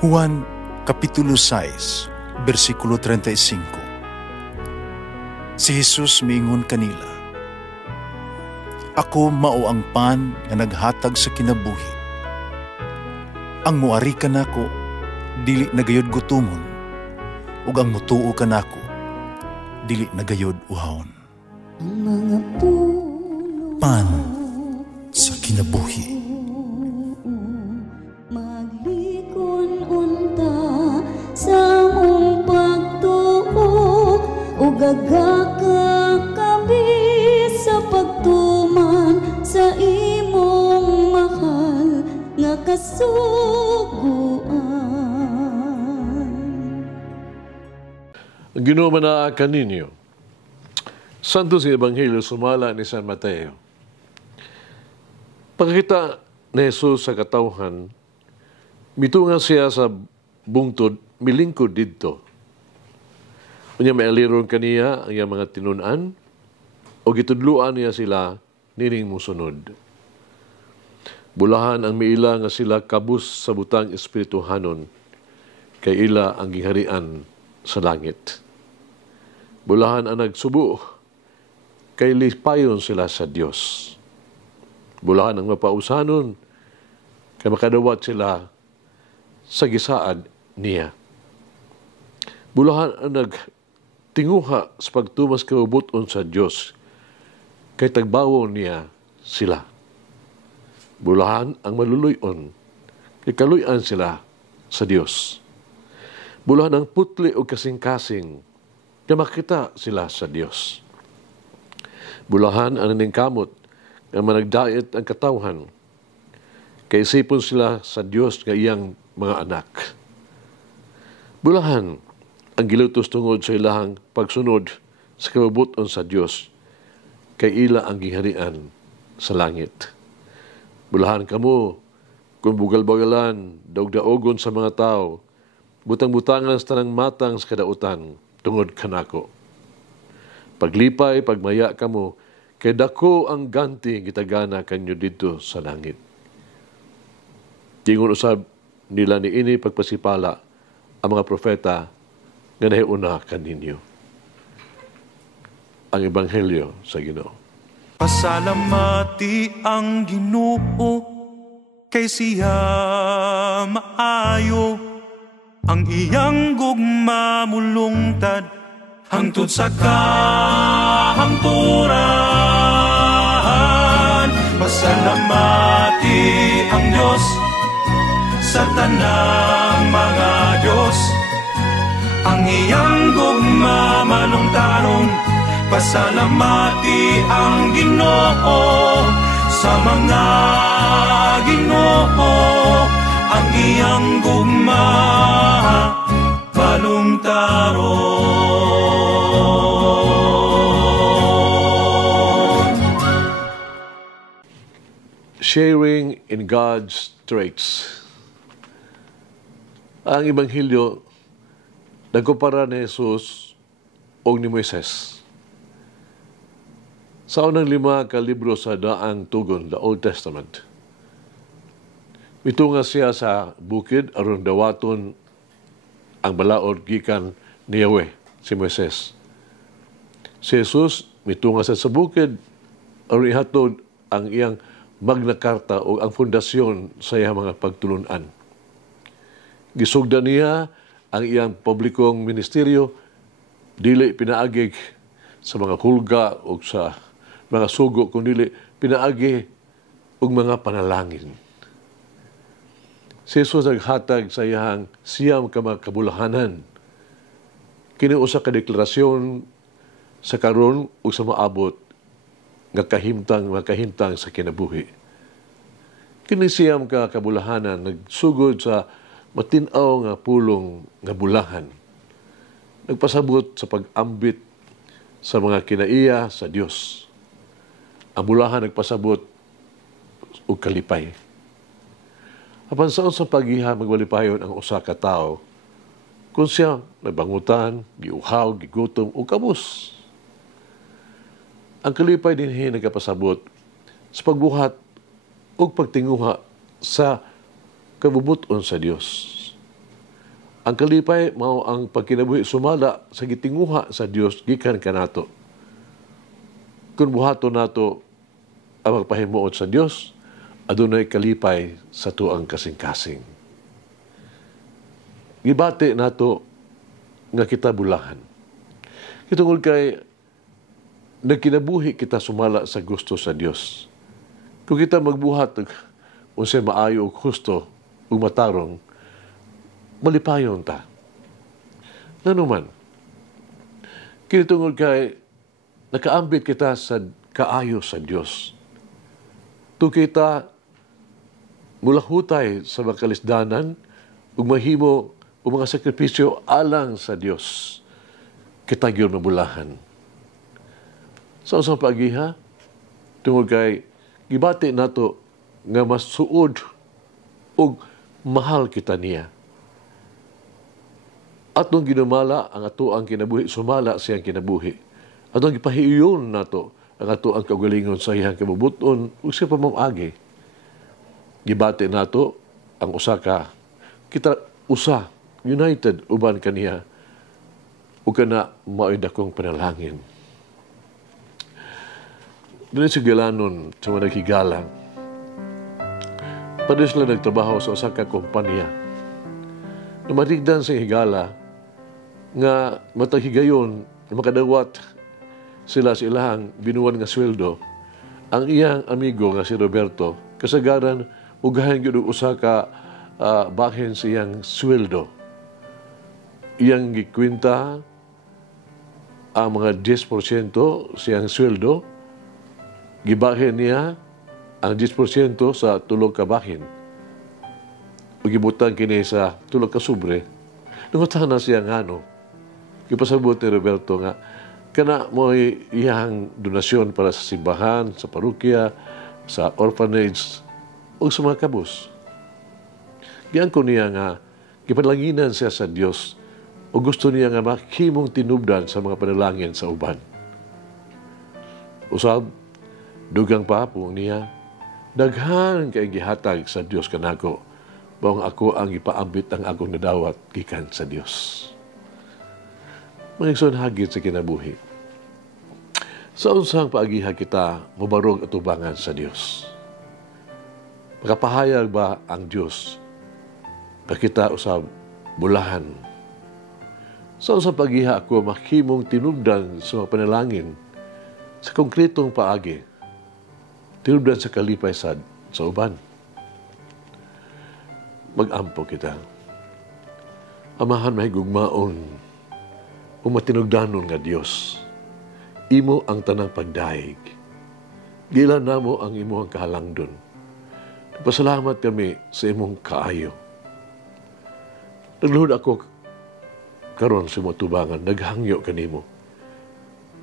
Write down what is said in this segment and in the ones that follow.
Juan Kapitulo 6, versikulo 35. Si Jesus miingon kanila, "Ako mao ang pan nga naghatag sa kinabuhi. Ang muari kanako dili nagayod gutomon, ug ang mutuo kanako dili nagayod uhawon." Ang mga puno Pan sa kinabuhi. maglikon unta sa mong pagtuo ug gagakabi sa pagtuman sa imong mahal nga kasuguan. Ang Ginoo manaakan ninyo. Santo sa Ebanghelyo sumala ni San Mateo. Pagkita ni Jesus sa katawhan, mitunga siya sa bungtod, milingkod didto. Unya may aliron kaniya ang iyang mga tinunan, o gitudluan niya sila nining musunod. Bulahan ang miila nga sila kabus sa butang espirituhanon, kay ila ang giharian sa langit. Bulahan ang nagsubo, kay lipayon sila sa Dios. Bulahan ang mapausanon, kay makadawat sila sa gisaad niya. Bulahan ang nagtinguha sa pagtumas kaubuton sa Dios, kay tagbawon niya sila. Bulahan ang maluluyon, kay kaluyan sila sa Dios. Bulahan ang putli o kasing-kasing, kay makita sila sa Dios. Bulahan ang naningkamot, nga managdait ang katawhan, kay isipon sila sa Dios nga iyang mga anak. Bulahan ang gilutos tungod sa ilahang pagsunod sa kabubuton sa Dios, kay ila ang giharian sa langit. Bulahan kamo kung bugal-bagalan, daog-daogon sa mga tao, butang-butangan sa tanang matang sa kadautan tungod kanako. Paglipay, pagmaya kamo, kay dako ang ganti gitagana kanyo dito sa langit. Tingon usab nila ni ini pagpasipala ang mga propeta nga nahiuna kaninyo. Ang Ebanghelyo sa Ginoo. Pasalamati ang Ginoo, kay siya maayo, ang iyang gugma mulungtad hangtod sa kahangturan. Pasalamati ang Diyos sa tanang mga Diyos, ang iyang gugma malungtaron. Pasalamati ang Ginoo sa mga Ginoo, ang iyang gugma malungtaron. Sharing in God's traits. Ang Ebanghelyo, nagkumpara ni Jesus o ni Moises. Sa unang 5 ka libro sa daang tugon, the Old Testament, mitunga siya sa bukid aron dawaton ang balaod gikan ni Yahweh, si Moises. Si Jesus mitunga sa bukid aron ihatod ang iyang Magna Carta o ang fundasyon sa iyang mga pagtulunan. Gisugdan niya ang iyang publikong ministeryo, dili pinaagig sa mga hulga o sa mga sugo, kundi pinaagi og mga panalangin. Si Jesus naghatag sa iyang siyam ka mga kabulahanan. Kini usa ka deklarasyon sa karon ug sa maabot nga makahimtang sa kinabuhi. Kini siyam ka kabulahanan nagsugod sa matin-aw nga pulong nga bulahan. Nagpasabot sa pag-ambit sa mga kinaiya sa Dios. Ang bulahan nagpasabot og kalipay. Apan saon sa paggiha magwalipayon ang usa ka tawo kung siya nabangutan, giuhaw, gigutom o kabus. Ang kalipay dinhi nagapasabot sa pagbuhat o pagtinguha sa kabubuton sa Dios. Ang kalipay mao ang pagkinabuhi sumala sa gitinguha sa Dios gikan kanato. Kung buhaton nato ang magpahimuot sa Dios, adunay kalipay sa tuang kasing-kasing. Gibati nato nga kita bulahan. Kitungod kay nagkinabuhi kita sumala sa gusto sa Dios. Kung kita magbuhat unsay maayo ug husto ug matarong, malipayon ta. Nanuman, kitungod kay nakaambit kita sa kaayo sa Dios. Tu kita mulahutay sa mga kalisdanan ug mahimo o mga sakripisyo alang sa Dios. Kita gyud mabulahan. Sa usang pag-iha, tungod kay gibati nato nga mas suod ug mahal kita niya. Atong ginumala ang ato ang kinabuhi, sumala siyang kinabuhi. Atong gipahiyon nato ang ato ang kaugalingon sa iyang kabubuton ug siya pamamagi. Gibati nato ang usa ka kita usa united uban kaniya ug kana mao'y dakong panalangin. Dili sa gilanon sa mga naghigalang. Padre sila nagtrabaho sa usa ka kompanya. Namatigdan sa higala nga matag higayon makadawat sila sa ilahang binuwan nga sweldo. Ang iyang amigo nga si Roberto kasagaran ugahan gyud usa ka bahin sa iyang sweldo. Iyang gikwenta ang mga 10% siyang sweldo, gibahin niya ang 10% sa tulog ka bahin. O gibutang kini sa tulog ka sobre. Nungutan na siya nga Ipasabot ni Roberto nga, kana mo iyang donasyon para sa simbahan, sa parokya, sa orphanage, o sa mga kabus. Giyan ko niya nga, gipanlanginan siya sa Dios o gusto niya nga maghimong tinubdan sa mga panalangin sa uban. Usab, dugang papong niya, daghan kay gihatag sa Dios kanako, bawang ako ang ipaambit ang akong nadawat gikan sa Dios. Mga hagit sa kinabuhi. Sa unsang paagiha kita, mabarog at ubangan sa Dios. Makapahayag ba ang Dios na kita usab bulahan? Sa unsang paagiha ako maghimong tinubdan sa mga panalangin sa konkretong paagi, tinubdan sa kalipay sa uban. Mag-ampo kita. Amahan mahigugmaon o matinugdanon nga Dios. Imo ang tanang pagdaig. Gilan namo ang imong kahalangdon. Pasalamat kami sa imong kaayo. Nagluhod ako karon sa imong tubangan, naghangyo kanimo.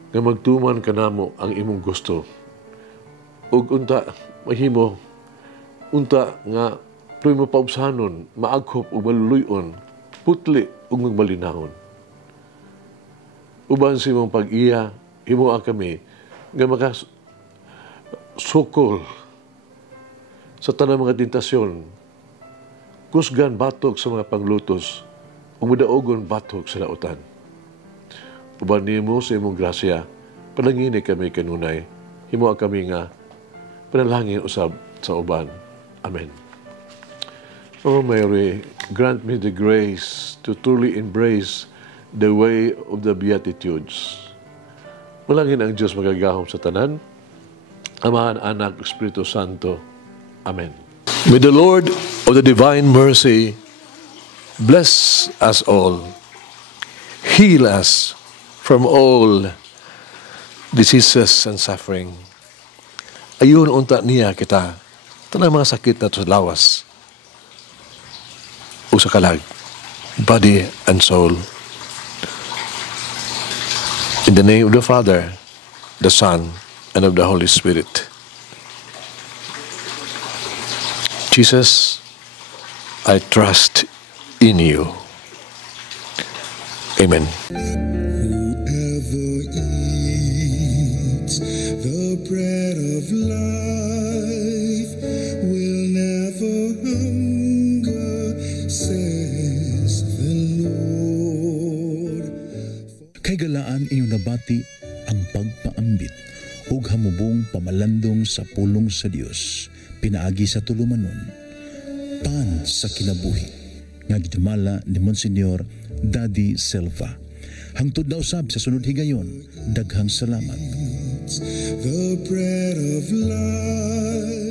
Nga magtuman kanamo ang imong gusto. Ug unta mahimo unta nga tuloy mo paubsanon, maagkop ug maluluyon, putli ug magmalinahon. Uban sa imong pag-iya, himuha kami nga makasukol sa tanang mga tentasyon, kusgan batok sa mga panglutos, ug mudaogon batok sa lautan. Uban nimo sa imong grasya, panangini kami kanunay, himuha kami nga panalangin usab sa uban. Amen. O Mary, grant me the grace to truly embrace the way of the Beatitudes. Malangin ang Diyos magagahom sa tanan, Amahan, Anak, Espiritu Santo. Amen. May the Lord of the divine mercy bless us all, heal us from all diseases and suffering. Ayun unta niya kita, tanang mga sakit na sa lawas o sa kalag, body and soul. In the name of the Father, the Son, and of the Holy Spirit. Jesus, I trust in you. Amen. Whoever eats the bread of life will never hunger, says the Lord. Kay galaan inyong nabati ang pagpaambit ug hamubong pamalandong sa pulong sa Dios pinaagi sa tulumanon. Pan sa kinabuhi nga gidumala ni Monsignor Daddy Silva. Hangtod na usab sa sunod higayon, daghang salamat. The bread of life.